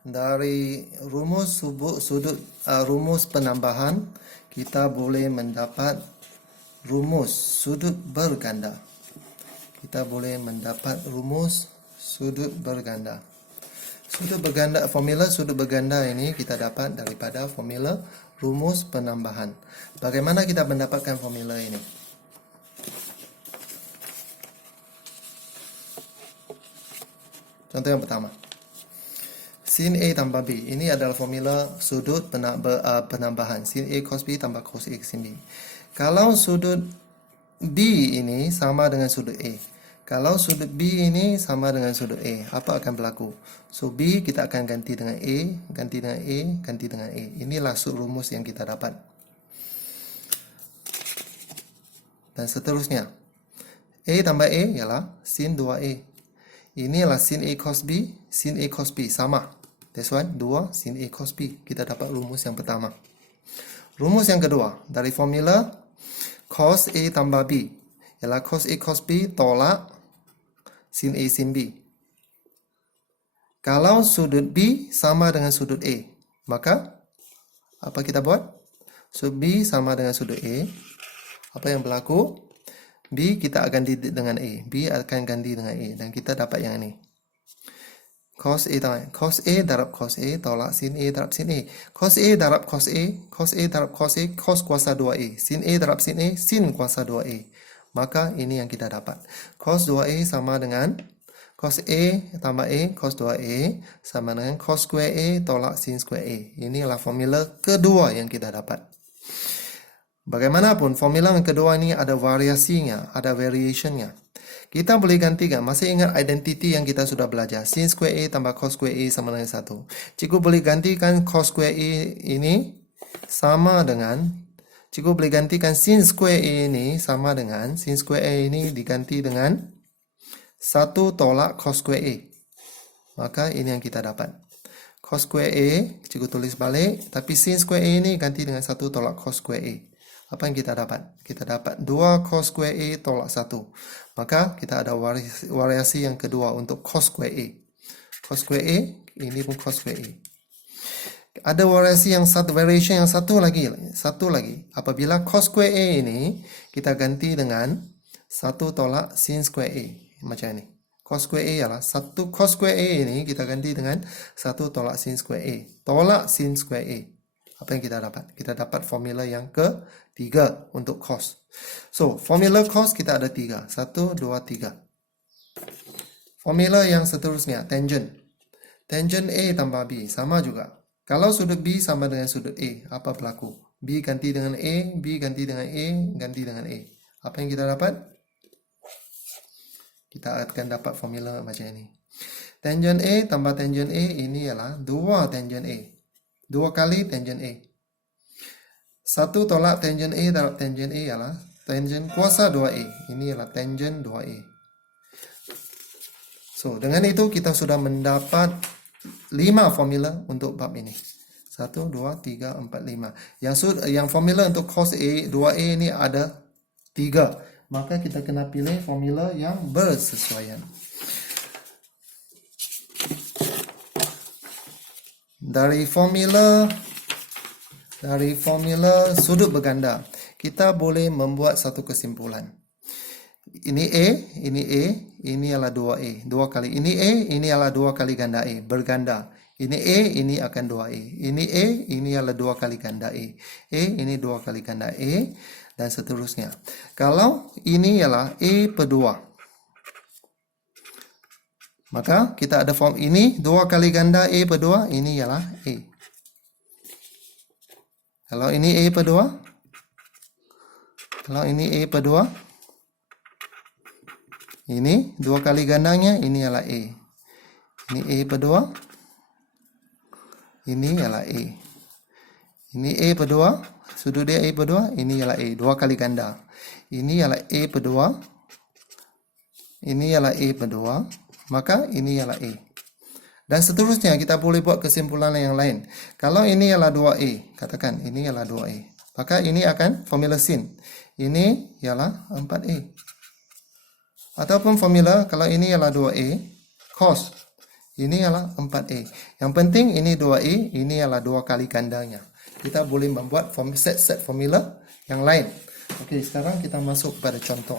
Dari rumus penambahan, kita boleh mendapat rumus sudut berganda. Kita boleh mendapat rumus sudut berganda. Formula sudut berganda ini kita dapat daripada formula rumus penambahan. Bagaimana kita mendapatkan formula ini? Contoh yang pertama. Sin A tambah B. Ini adalah formula sudut penambahan. Sin A cos B tambah cos A sin B. Kalau sudut B ini sama dengan sudut A. Kalau sudut B ini sama dengan sudut A, apa akan berlaku? So, B kita akan ganti dengan A, ganti dengan A, ganti dengan A. Inilah rumus yang kita dapat. Dan seterusnya. A tambah A ialah sin 2A. Inilah sin A cos B, sin A cos B. Sama. That's why 2 sin A cos B. Kita dapat rumus yang pertama. Rumus yang kedua. Dari formula cos A tambah B. Ialah cos A cos B tolak sin A sin B. Kalau sudut B sama dengan sudut A, maka apa kita buat? So, B sama dengan sudut A. Apa yang berlaku? B kita akan ganti dengan A. B akan ganti dengan A. Dan kita dapat yang ini. Cos A darab cos A tolak sin A darab sin A. Cos A darab cos A. Cos A darab cos A. Cos kuasa 2A. Sin A darab sin A. Sin kuasa 2A. Maka ini yang kita dapat. Cos 2A sama dengan cos A tambah A. Cos 2A sama dengan cos square A tolak sin square A. Inilah formula kedua yang kita dapat. Bagaimanapun, formula yang kedua ini ada variasinya, ada variationnya. Kita boleh gantikan. Masih ingat identity yang kita sudah belajar. Sin square A tambah cos square A sama dengan 1. Cikgu boleh gantikan cos square A ini sama dengan, cikgu boleh gantikan sin square A ini sama dengan, sin square A ini diganti dengan 1 tolak cos square A. Maka ini yang kita dapat. Cos square A, cikgu tulis balik. Tapi sin square A ini ganti dengan 1 tolak cos square A. Apa yang kita dapat? Kita dapat 2 cos square A tolak 1. Maka kita ada variasi yang kedua untuk cos square A. Cos square A, ini pun cos square A. Ada variasi yang variation yang satu lagi. Apabila cos square A ini kita ganti dengan 1 tolak sin square A. Macam ini. Cos square A ialah 1 cos square A ini kita ganti dengan 1 tolak sin square A. Tolak sin square A. Apa yang kita dapat? Kita dapat formula yang ketiga untuk cos. So, formula cos kita ada 3. 1, 2, 3. Formula yang seterusnya, tangent. Tangent A tambah B, sama juga. Kalau sudut B sama dengan sudut A, apa berlaku? B ganti dengan A, B ganti dengan A, ganti dengan A. Apa yang kita dapat? Kita akan dapat formula macam ini. Tangent A tambah tangent A, ini ialah 2 tangent A. 2 kali tangent A. 1 tolak tangent A darab tangent A ialah tangent kuasa 2A. Ini ialah tangent 2A. So, dengan itu kita sudah mendapat 5 formula untuk bab ini. 1, 2, 3, 4, 5. Yang formula untuk cos A, 2A ini ada 3. Maka kita kena pilih formula yang bersesuaian. Dari formula sudut berganda, kita boleh membuat satu kesimpulan. Ini A, ini adalah 2A. 2 kali. Ini A, ini adalah 2 kali ganda A. Berganda. Ini A, ini akan 2A. Ini A, ini adalah 2 kali ganda A. A, ini 2 kali ganda A. Dan seterusnya. Kalau ini ialah A per 2. Maka kita ada form ini 2 kali ganda A per 2. Ini ialah A. Kalau ini A per 2. Kalau ini A per 2. Ini 2 kali gandanya. Ini ialah A. Ini A per 2. Ini ialah A. Ini A per 2. Sudut dia A per 2. Ini ialah A. 2 kali ganda. Ini ialah A per 2. Ini ialah A per 2. Maka ini ialah A. Dan seterusnya kita boleh buat kesimpulan yang lain. Kalau ini ialah 2A. Katakan ini ialah 2A. Maka ini akan formula sin. Ini ialah 4A. Ataupun formula kalau ini ialah 2A. Cos. Ini adalah 4A. Yang penting ini 2A, ini adalah 2 kali gandanya. Kita boleh membuat set formula yang lain. Okey, sekarang kita masuk pada contoh.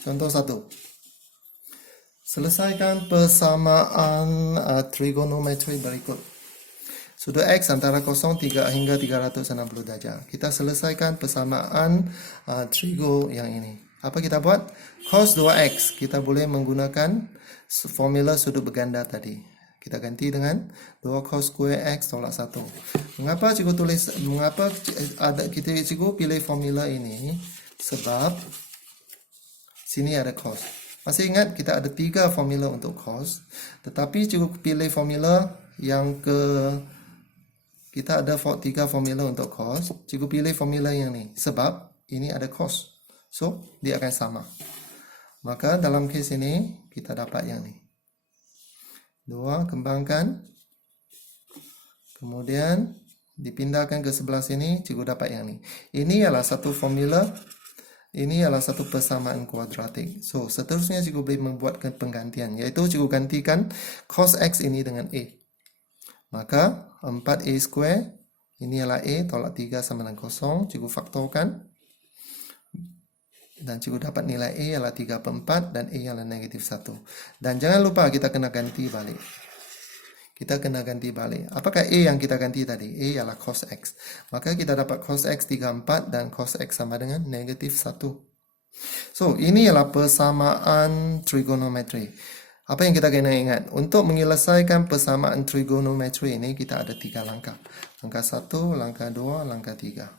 Contoh 1. Selesaikan persamaan trigonometri berikut. Sudut X antara 0, 3 hingga 360 darjah. Kita selesaikan persamaan trigo yang ini. Apa kita buat? Cos 2X. Kita boleh menggunakan formula sudut berganda tadi. Kita ganti dengan 2 cos square X tolak 1. Mengapa cikgu pilih formula ini? Sebab sini ada cos. Masih ingat kita ada 3 formula untuk cos. Tetapi cikgu pilih formula yang kita ada 3 formula untuk cos. Cikgu pilih formula yang ni. Sebab ini ada cos. So, dia akan sama. Maka dalam kes ini, kita dapat yang ni. 2, kembangkan. Kemudian, dipindahkan ke sebelah sini, cikgu dapat yang ni. Ini adalah satu formula. Ini adalah satu persamaan kuadratik. So, seterusnya cikgu boleh membuatkan penggantian. Iaitu cikgu gantikan cos X ini dengan A. Maka, 4A square. Ini adalah A, tolak 3 sama dengan 0. Cikgu faktorkan. Dan cikgu dapat nilai A adalah 3/4 dan A adalah -1. Dan jangan lupa kita kena ganti balik. Kita kena ganti balik. Apakah A yang kita ganti tadi? A adalah cos X. Maka kita dapat cos X 3/4 dan cos X sama dengan -1. So, ini adalah persamaan trigonometri. Apa yang kita kena ingat? Untuk menyelesaikan persamaan trigonometri ini, kita ada 3 langkah. Langkah 1, langkah 2, langkah 3.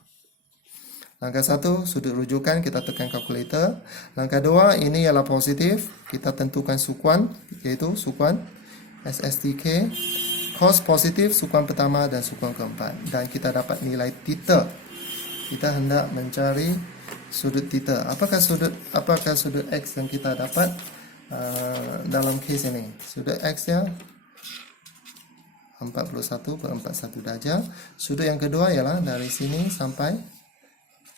Langkah 1, sudut rujukan, kita tekan kalkulator. Langkah 2, ini ialah positif. Kita tentukan sukuan, iaitu sukuan SSTK. Cos positif, sukuan pertama dan sukuan keempat. Dan kita dapat nilai theta. Kita hendak mencari sudut theta. Apakah sudut X yang kita dapat dalam kes ini? Sudut X ya 41/41 darjah. Sudut yang kedua ialah dari sini sampai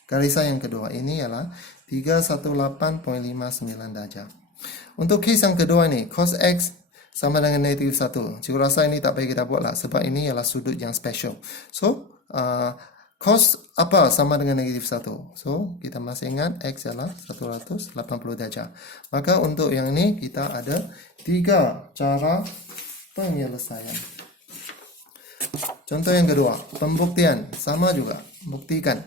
garisan yang kedua. Ini ialah 318.59 darjah. Untuk kes yang kedua ni, cos X sama dengan -1. Cikgu rasa ini tak payah kita buat lah. Sebab ini ialah sudut yang special. So, cos apa sama dengan -1? So, kita masih ingat X ialah 180 darjah. Maka untuk yang ini, kita ada 3 cara penyelesaian. Contoh yang kedua, pembuktian. Sama juga, buktikan.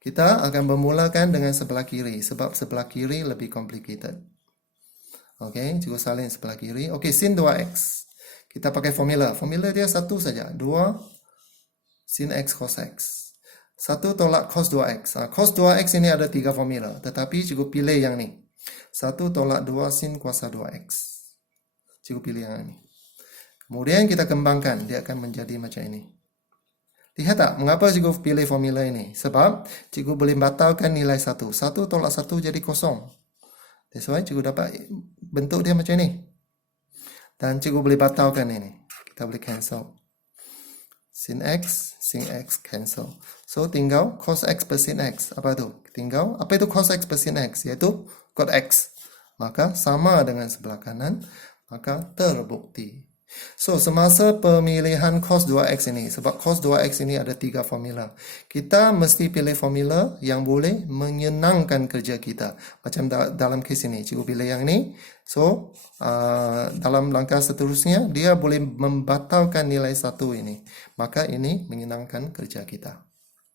Kita akan bermulakan dengan sebelah kiri. Sebab sebelah kiri lebih complicated. Okey, cikgu salin sebelah kiri. Okey, sin 2X. Kita pakai formula. Formula dia satu saja. 2 sin X cos X. 1 tolak cos 2X. Cos 2X ini ada 3 formula. Tetapi cikgu pilih yang ni. 1 tolak 2 sin kuasa 2X. Cikgu pilih yang ni. Kemudian kita kembangkan. Dia akan menjadi macam ini. Lihat tak, mengapa cikgu pilih formula ini? Sebab cikgu boleh batalkan nilai 1. 1 tolak 1 jadi kosong. That's why cikgu dapat bentuk dia macam ini. Dan cikgu boleh batalkan ini. Kita boleh cancel. Sin X cancel. So, tinggal cos X per sin X. Apa itu? Tinggal, apa itu cos X per sin X? Iaitu cot X. Maka sama dengan sebelah kanan. Maka terbukti. So, semasa pemilihan cos 2X ini, sebab cos 2X ini ada 3 formula, kita mesti pilih formula yang boleh menyenangkan kerja kita. Macam dalam kes ini, cikgu pilih yang ini. So, dalam langkah seterusnya, dia boleh membatalkan nilai 1 ini. Maka ini menyenangkan kerja kita.